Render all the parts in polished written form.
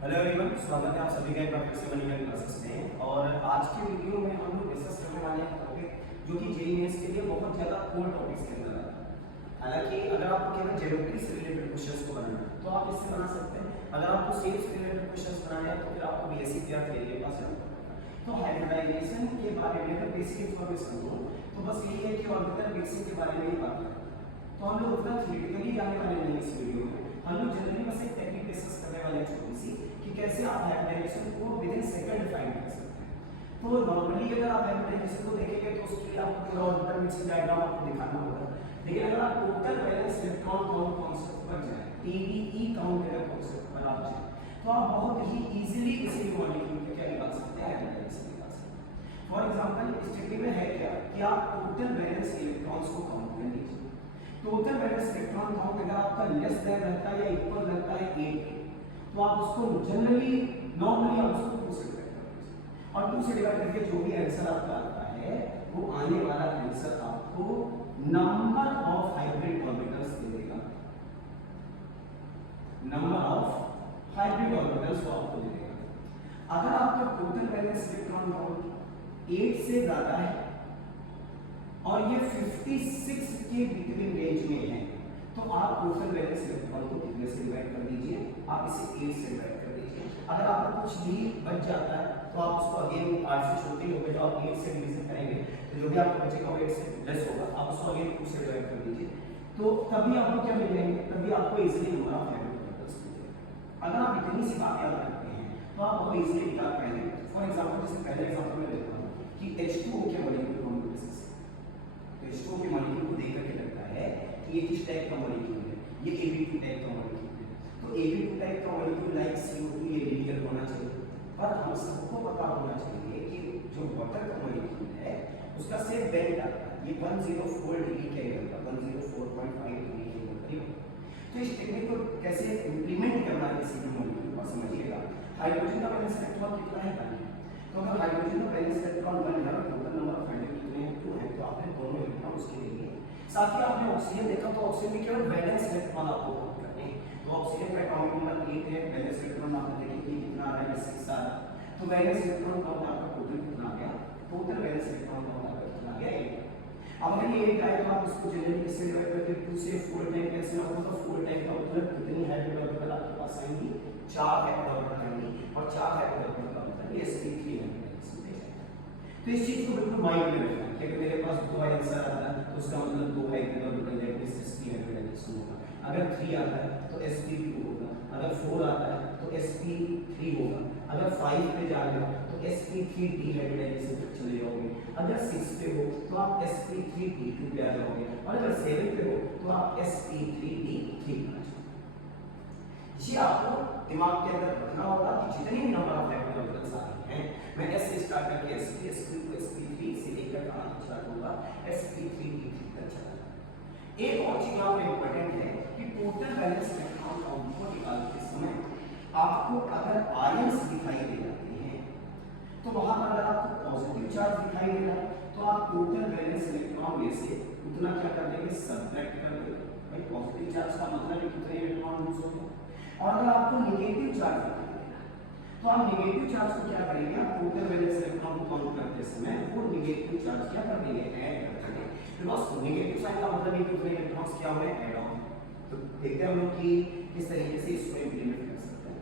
Hello everyone, स्वागत है आप सभी का एक बार फिर से मनीकरण क्लासेस में। और आज के वीडियो में हम लोग डिस्कस करने वाले हैं टॉपिक जो कि जेईई मेंस के लिए बहुत ज़्यादा कोर टॉपिक्स के अंदर आता है। हालांकि अगर आपको केवल ज्योमेट्री से रिलेटेड क्वेश्चंस को बनाना है तो आप इससे बना सकते हैं। अगर आपको सेल्स से रिलेटेड क्वेश्चंस बनाने हैं तो फिर आपको बीएससी पीआर थ्योरी के पास जाना पड़ेगा। तो हाइब्रिडाइजेशन के बारे में अगर बेसिक इन्फॉर्मेशन हो तो बस यही है कि ऑर्बिटल मिक्सिंग के बारे में ही बात करें। तो हम लोग उतना थ्योरेटिकली जाने वाले नहीं इस वीडियो में। हम लोग जनरली बस एक टेक्निक डिस्कस करने वाले हैं छोटी सी कि कैसे आप हाइब्रिडाइजेशन को विद इन सेकंड डिफाइन कर सकते हैं। तो नॉर्मली अगर आप हाइब्रिडाइजेशन को देखेंगे तो उसके लिए आपको पूरा ऑर्बिटल मिक्सिंग डायग्राम आपको दिखाना होगा। लेकिन अगर आप total valence electron count concept पर जाएं, TVE काउंट का कांसेप्ट पर आप जाएं, तो आप बहुत ही इजीली किसी भी मॉलिक्यूल के क्या निकाल सकते हैं, हाइब्रिडाइजेशन निकाल सकते हैं। फॉर एग्जांपल इस टेक्निक में है क्या कि आप टोटल वैलेंस इलेक्ट्रॉन्स को काउंट कर लीजिए। टोटल वैलेंस इलेक्ट्रॉन काउंट अगर आपका लेस देन रहता है या इक्वल रहता है 8 के, तो आप उसको जनरली नॉर्मली आप उसको 2 से डिवाइड कर दीजिए और 2 से डिवाइड करके जो भी आंसर आपका आता है वो आने वाला आंसर आपको नंबर ऑफ हाइब्रिड ऑर्बिटल्स दे देगा। नंबर ऑफ हाइब्रिड ऑर्बिटल्स को आपको दे देगा। अगर आपका टोटल वैलेंस इलेक्ट्रॉन काउंट 8 से ज्यादा है और ये 56 के बिटवीन रेंज में है तो आप टोटल वैलेंस इलेक्ट्रॉन को कितने से डिवाइड कर दीजिए, आप इसे 8 से डिवाइड कर दीजिए। अगर आपको कुछ भी बच जाता है तो आप उसको अगेन 8 से छोटे हो गए तो आप 8 से डिवीजन करेंगे तो जो भी आपको बचेगा वो 8 से लेस होगा, आप उसको अगेन 2 से डिवाइड कर दीजिए। तो तभी आपको क्या मिल जाएंगे, तभी आपको easily number of hybrid orbitals मिल जाएगा। अगर आप इतनी सी बात याद रखते हैं तो आप बहुत इजीली निकाल पाएंगे। फॉर एग्जांपल जैसे पहले एग्जांपल में देखा हूं कि H2O के मॉलिक्यूल को हम डिस्कस करें तो H2O के मॉलिक्यूल को देख करके लगता है कि ये किस टाइप का मॉलिक्यूल है, ये Ab2 टाइप का मॉलिक्यूल है। तो Ab2 टाइप का मॉलिक्यूल लाइक CO2 ये लिनियर होना चाहिए, पर हम सबको पता होना चाहिए कि जो वाटर का मॉलिक्यूल है उसका शेप बेंड आता है, ये 104 डिग्री के एंगल का 104.5 डिग्री के एंगल का। तो इस टेक्निक को कैसे इंप्लीमेंट करना है किसी भी मॉलिक्यूल को समझिएगा। हाइड्रोजन का वैलेंस इलेक्ट्रॉन कितना है, 1 है। तो अगर हाइड्रोजन का वैलेंस इलेक्ट्रॉन 1 है और टोटल नंबर ऑफ हाइड्रोजन कितने हैं, 2 हैं, तो आपने दोनों इलेक्ट्रॉन उसके लिए साथ ही आपने ऑक्सीजन देखा तो ऑक्सीजन में केवल वैलेंस इलेक्ट्रॉन आपको काउंट करने हैं। तो ऑक्सीजन का एटॉमिक नंबर 8 है, वैलेंस इलेक्ट्रॉन आपने देखे कि कितना आ रहा है, 6 आ रहा है। तो वैलेंस इलेक्ट्रॉन काउंट आपका टोटल कितना आ गया, टोटल वैलेंस इलेक्ट्रॉन काउंट आपका कितना आ गया, 8। अब अगर ये 8 आए तो आप इसको जनरली किससे डिवाइड करके 2 से 4 टाइम कैसे होगा, तो 4 टाइम का मतलब कितनी हाइब्रिड ऑर्बिटल आपके पास आएंगी, 4 हाइब्रिड ऑर्बिटल आएंगी और 4 हाइब्रिड ऑर्बिटल का मतलब ये sp3 हाइब्रिडाइजेशन दे जाएगा। तो इस चीज को बिल्कुल माइंड में रखना कि अगर मेरे पास 2 आंसर आता है तो उसका मतलब 2 hybrid orbital that is sp hybridization होगा। अगर 3 आता है तो sp2 होगा, अगर 4 आता है तो sp3 होगा, अगर 5 पे जाएगा तो sp3 डिहाइब्रिडाइजेशन तक चले जाओगे, अगर 6 पे हो तो आप sp3 d2 पे आ जाओगे और अगर 7 पे हो तो आप sp3 d3 पे आ जाओगे। ये आपको दिमाग के अंदर रखना होगा कि जितने भी नंबर ऑफ हाइब्रिड ऑर्बिटल्स आ रहे हैं, मैं S से स्टार्ट करके sp sp2 sp3 से लेकर कहां स्टार्ट होगा, sp3 d3 तक चला जाएगा। एक और चीज यहाँ पे इंपॉर्टेंट है कि टोटल वैलेंस इलेक्ट्रॉन काउंट को निकालते समय आपको अगर आयंस दिखाई दे जाते हैं तो वहां पर अगर आपको पॉजिटिव चार्ज दिखाई दे रहा है तो आप टोटल वैलेंस इलेक्ट्रॉन में से उतना क्या कर देंगे, सब्ट्रैक्ट कर देंगे। भाई पॉजिटिव चार्ज का मतलब है कितने इलेक्ट्रॉन लूज हो गए। और अगर आपको नेगेटिव चार्ज दिखाई दे रहा है तो आप नेगेटिव चार्ज को क्या करेंगे, आप टोटल वैलेंस इलेक्ट्रॉन को काउंट करते समय वो नेगेटिव चार्ज क्या कर देंगे, ऐड कर देंगे। बिकॉज़ नेगेटिव साइन का मतलब है कि उतने इलेक्ट्रॉन्स क्या हुए, ऐड ऑन। तो देखते हैं हम लोग कि किस तरीके से इसको इंप्लीमेंट कर सकते हैं।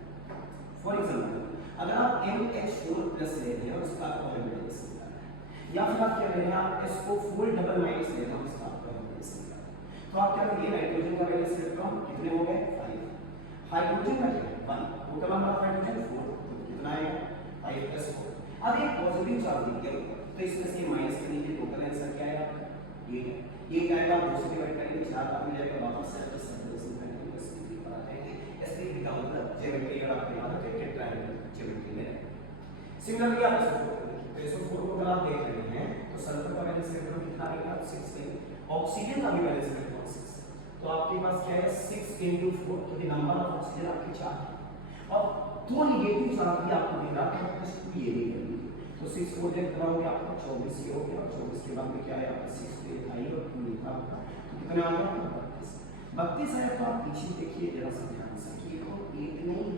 फॉर एग्जांपल अगर आप NH4+ ले रहे हैं और उसका आपको हाइब्रिडाइजेशन करना है, या फिर आप क्या ले रहे हैं, आप SO4 डबल माइनस ले रहे हैं और उसका आपको हाइब्रिडाइजेशन करना है, तो आप क्या करिए, नाइट्रोजन का वैलेंस इलेक्ट्रॉन कितने हो गए, 5। हाइड्रोजन का क्या है, 1। टोटल नंबर ऑफ हाइड्रोजन 4, तो कितना आएगा, 5+4। अब एक पॉजिटिव चार्ज दिख गया तो इसमें से माइनस कर दीजिए, टोटल आंसर क्या आएगा, 8 है। 8 आएगा, 2 से डिवाइड करेंगे, 4 का मिल जाएगा, वापस से सब्ट्रैक्शन करेंगे, sp3 पर आ जाएंगे। sp3 का मतलब ज्योमेट्री अगर आपको याद है टेट्राहेड्रल ज्योमेट्री में है। सिमिलरली आप SO4 को अगर आप देख रहे हैं तो सल्फर का वैलेंस इलेक्ट्रॉन कितना आएगा, 6 है। ऑक्सीजन का भी वैलेंस इलेक्ट्रॉन 6 है। तो आपके पास क्या है, 6 × 4, क्योंकि नंबर ऑफ ऑक्सीजन आपके 4 है और 2 नेगेटिव चार्ज भी आपको दे रहा है, तो ये भी कर लीजिए। तो 6 4 जब कराओगे आपको 24 ये हो गया और 24 के बाद में क्या है, आपका 6 पे आई और 2 लिखा होगा, तो कितना आ गया, 32 है। तो आप पीछे देखिए जरा सा ध्यान से कि 8 नहीं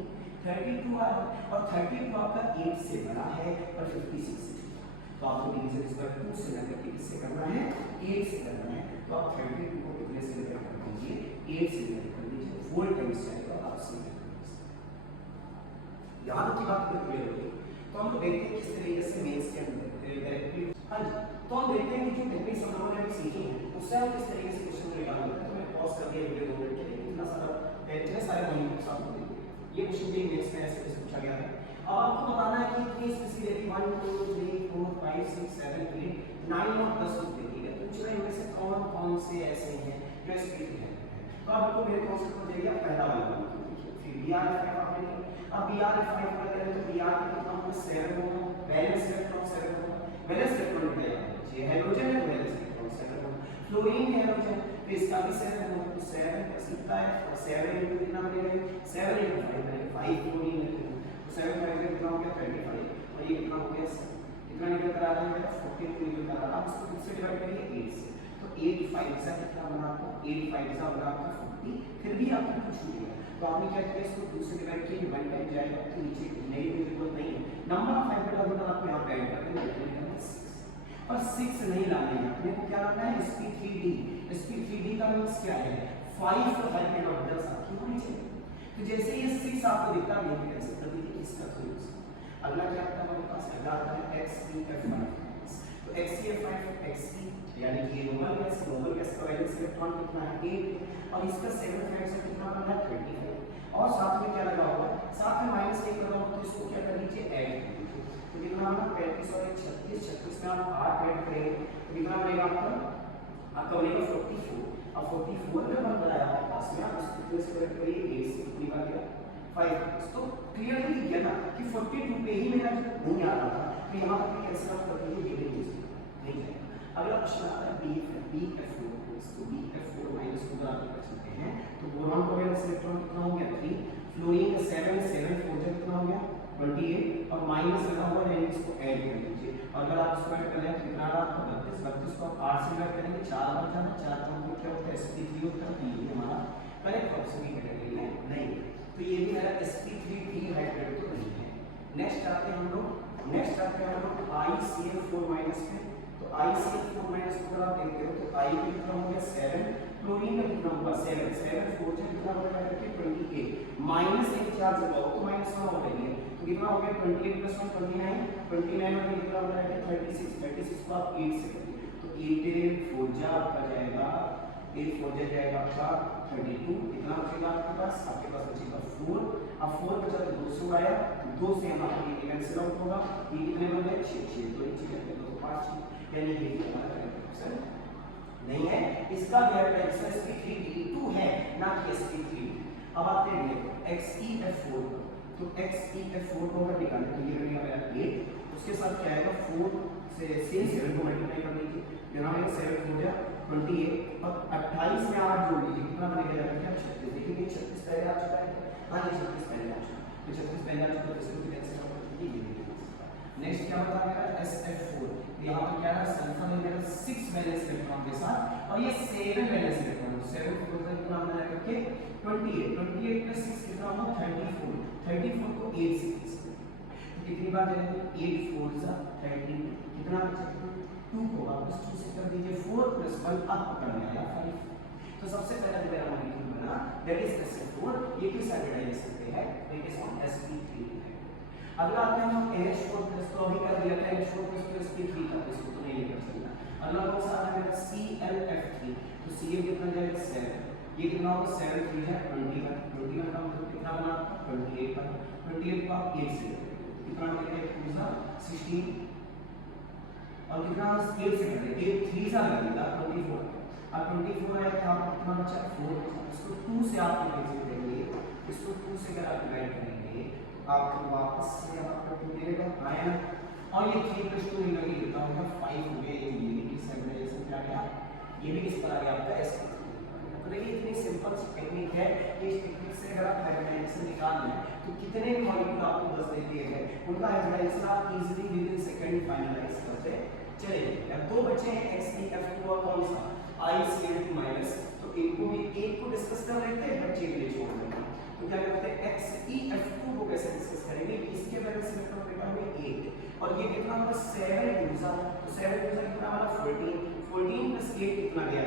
32 आ रहा है और 32 आपका 8 से बड़ा है और 56 से छोटा। तो आपको डिवीजन इस पर 2 से ना करके किससे करना है, 8 से करना है। तो आप 32 को कितने से डिवाइड कर दीजिए, 8 से डिवाइड कर दीजिए, 4 टाइम्स जाएगा आप से। यहाँ तक की बात क्लियर हो गई। तो हम लोग देखते हैं किस तरीके से मेंस के अंदर डायरेक्टली। हाँ जी, तो हम देखते हैं कि जो टेक्निक्स हम लोगों ने अभी सीखी हैं उससे हम किस तरीके से क्वेश्चन निकाल लेते हैं। तो मैं पॉज कर दिया वीडियो 2 मिनट के लिए, इतना सारे पॉइंट्स आपको देंगे। ये क्वेश्चन भी मेंस में ऐसे पूछा गया है। अब आपको बताना है कि इतनी स्पेसिफिक 1 2 3 4 5 6 7 8 9 और 10 होते हैं। पूछ रहे हैं इनमें से कौन कौन से ऐसे हैं जो स्पेसिफिक हैं। तो आपको मेरे कॉन्सेप्ट को जाइए, पहला वाला देखिए, फिर BR5 आपने अब BR5 का करें तो BR कितना होगा, 7 होगा, वैलेंस इलेक्ट्रॉन 7 होगा, वैलेंस इलेक्ट्रॉन निकलेगा, ये हाइड्रोजन है तो वैलेंस इलेक्ट्रॉन 7 होगा, फ्लोरीन है हाइड्रोजन तो इसका भी 7 होगा, तो 7 प्लस कितना है, और 7 into कितना बनेगा, 7 into 5 बनेगा, 5 फ्लोरीन है तो 7 5 कितना हो गया 35 और ये कितना हो गया, कितना निकल कर आ रहा है मेरा 42 निकल कर आ रहा है। अब इसको किससे डिवाइड करिए, 8 से, तो 8 5 से कितना बना आपका, 8 5 से बना आपका 40, फिर भी आपको कुछ नहीं है। तो आपने क्या किया, इसको 2 से डिवाइड किया, 1 टाइम जाएगा तो नीचे नेगेटिव जरूरत नहीं है, नंबर ऑफ हाइड्रोजन आपको यहां पे ऐड करना है 6, पर 6 नहीं लाना है, अपने को क्या लाना है sp3d। sp3d का मींस क्या है, 5 हाइड्रोजन आपकी होनी चाहिए। तो जैसे ये 6 आपको दिखता है, नहीं कैंसिल कर दीजिए इसका सोल्यूशन। अगला क्या आता है हमारे पास, अगला आता है xef5। तो xef5 xe यानी कि नॉर्मल गैस का वैलेंस इलेक्ट्रॉन कितना है 8 और इसका 7 फाइव से कितना बन रहा है 25 और साथ में क्या लगा हुआ है, साथ में माइनस एक लगा हुआ, तो इसको क्या कर लीजिए ऐड कर लीजिए। तो कितना बना 35 और 36, 36 में आप 8 ऐड करेंगे तो कितना बनेगा आपका बनेगा 44। अब 44 में बन रहा है आपके पास में, आप इसको कितने से ऐड करिए 8 से, कितनी बार गया 5। तो क्लियरली दिख गया ना कि 42 पे ही मेरा नहीं आ रहा था, तो यहाँ पर कैंसिल आउट कर दीजिए, ये नहीं जाएगा। अगला प्रश्न आता है BF4, इसको BF4 माइनस को आप कर सकते हैं। तो बोरॉन का वैलेंस इलेक्ट्रॉन कितना हो गया 3, फ्लोरीन का 7 7 4 कितना हो गया 28 और माइनस लगा हुआ है, इसको ऐड कर लीजिए। और अगर आप इसको ऐड कर लें तो कितना आ रहा है आपको 32, 32 को आप 8 से ऐड करेंगे 4 बार जाना, 4 का मतलब क्या होता है sp3 होता है, तो ये हमारा करेक्ट ऑप्शन की कैटेगरी में नहीं है। तो ये भी मेरा sp3 हाइड्रेट तो नहीं है। नेक्स्ट आते हैं हम लोग ICl4 माइनस पे। तो ICl4 माइनस को अगर आप देखते हो तो I का कितना हो गया 7, क्लोरीन का कितना होगा 7 7 4 से कितना हो गया 28 माइनस एक चार्ज लगाओ तो माइनस का हो गया, तो कितना हो गया 28 प्लस 1 29, 29 में कितना हो रहा है 36, 36 को आप 8 से करिए तो 8 4 जा आपका जाएगा 8 4 जाएगा आपका 32, कितना बचेगा आपके पास बचेगा 4। अब 4 बचा तो 200 आया, 2 से हमारा ये कैंसिल आउट होगा, ये कितने बन गए 6 6 तो नीचे जाएगा तो 5, यानी ये भी हमारा करेक्ट ऑप्शन नहीं है। इसका करेक्ट आंसर sp3d2 है ना कि sp3। अब आते हैं xef4, तो xef4 को अगर निकालें तो ये बनेगा मेरा 8, उसके साथ क्या आएगा 4 से 7 को मल्टीप्लाई कर लीजिए, यहाँ में 7 हो गया 28 और 28 में 8 जोड़ लीजिए कितना बनेगा क्या 36। देखिए 36 पहले आ चुका है, हाँ जी 36 पहले आ चुका है, तो 36 पहले आ चुका है तो इसको कैंसिल कर दीजिए। नेक्स्ट क्या बता मेरा SF4, यहाँ पर क्या है सल्फर है मेरा 6 वैलेंस इलेक्ट्रॉन के साथ और ये 7 वैलेंस इलेक्ट्रॉन, 7 को कितना बना करके 28 28 प्लस 6 कितना होगा 34, 34 को 8 से कैंसिल तो कितनी बार जाएगा 8 4 जा 13, कितना बचेगा 2 को वापस 2 से कर दीजिए 4 प्लस 1 आप पकड़ने आया 5। तो सबसे पहला जो मेरा मॉलिक्यूल बना दैट इज SF4, ये किस हाइड्रोजन सकते हैं इट इज ऑन sp3। अगला आते हैं हम NH4 प्लस, तो अभी कर दिया था NH4 प्लस प्लस sp3 का, इसको तो नहीं कर सकता। अगला कौन सा आता है मेरा ClF3, तो Cl कितना जाएगा 7, ये कितना होगा 7 3 है 21, 21 का मतलब कितना बना 28 का, 28 को आप 8 से कितना बनेगा 16 और कितना 8 से करेंगे 8 3 सा लगेगा 24, अब 24 आया तो आपको कितना बचा 4, इसको 2 से आप कैंसिल करेंगे, इसको 2 से अगर आप डिवाइड करेंगे आपको वापस से आपको 2 मिलेगा आया और ये 3 प्लस 2 नहीं लगे कितना होगा 5 हो गया, ये यूनिटी सेपरेशन क्या गया, ये भी किस पर आ गया आपका sp3। तो देखिए इतनी सिंपल सी टेक्निक है, इस टेक्निक से अगर आप हाइड्रोजन निकाल लें तो कितने मॉलिक्यूल आपको 10 दे दिए गए उनका हाइड्रोजन आप easily within second finalize करते चले जाएंगे। अब 2 बचे हैं xef2 और कौन सा ICl2 माइनस, तो एक को डिस्कस कर लेते हैं, बच्चे के लिए छोड़ देंगे। तो क्या करते हैं xef2 को कैसे डिस्कस करेंगे और ये कितना होगा 7 दूजा, तो 7 दूजा कितना हमारा 14, 14 प्लस 8 कितना गया,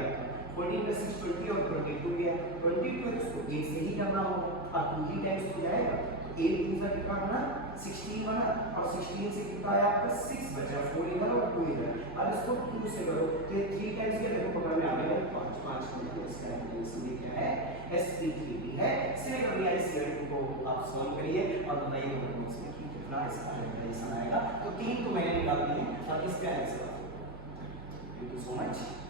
14 प्लस 6 20 और 22 गया, 22 है तो 8 से ही करना होगा और 2 ही टाइम्स हो जाएगा, तो 8 दूजा कितना बना 16 बना और 16 से कितना आया आपका 6 बचा, 4 इधर और 2 इधर। अब इसको 2 से करो तो ये 3 टाइम्स के देखो पकड़ में आ गया 5 5 को इसका कैलकुलेशन ये क्या है sp3b है। सिमिलरली ICR2 को आप सॉल्व करिए और बताइए नोट्स में कि कितना इसका कैलकुलेशन आएगा। तो 3 तो मैंने निकाल दिए, अब इसका answer thank you so much.